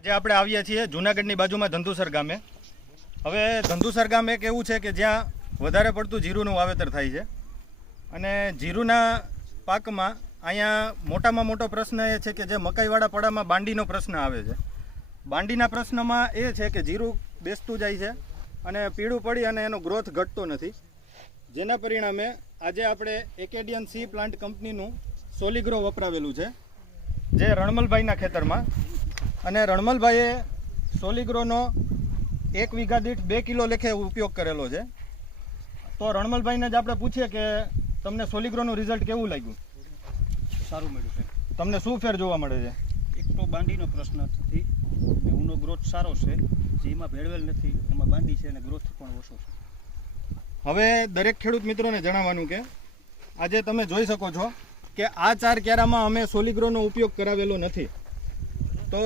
આજે આપણે આવ્યા છીએ જૂનાગઢની બાજુમાં ધંધુસર ગામે. હવે ધંધુસર ગામ એક એવું છે કે જ્યાં વધારે પડતું જીરુંનું વાવેતર થાય છે અને જીરુંના પાકમાં અહીંયા મોટામાં મોટો પ્રશ્ન એ છે કે જે મકાઈવાળા પડામાં બાંડીનો પ્રશ્ન આવે છે. બાંડીના પ્રશ્નમાં એ છે કે જીરું બેસતું જાય છે અને પીળું પડી અને એનો ગ્રોથ ઘટતો નથી, જેના પરિણામે આજે આપણે એકેડિયન સી પ્લાન્ટ કંપનીનું સોલિગ્રો વપરાવેલું છે જે રણમલભાઈના ખેતરમાં. અને રણમલભાઈએ સોલિગ્રોનો 1 વીઘા દીઠ 2 કિલો લેખે ઉપયોગ કરેલો છે. તો રણમલભાઈને જ આપણે પૂછીએ કે તમને સોલિગ્રોનું રિઝલ્ટ કેવું લાગ્યું? સારું મળ્યું છે. તમને શું ફેર જોવા મળે છે? એક તો બાંડીનો પ્રશ્ન નથી ને ઊનો ગ્રોથ સારો છે, જેમાં ભેળવેલ નથી એમાં બાંડી છે અને ગ્રોથ પણ ઓછો છે. હવે દરેક ખેડૂત મિત્રોને જણાવવાનું કે આજે તમે જોઈ શકો છો કે આ 4 ક્યારામાં અમે સોલિગ્રોનો ઉપયોગ કરાવેલો નથી. તો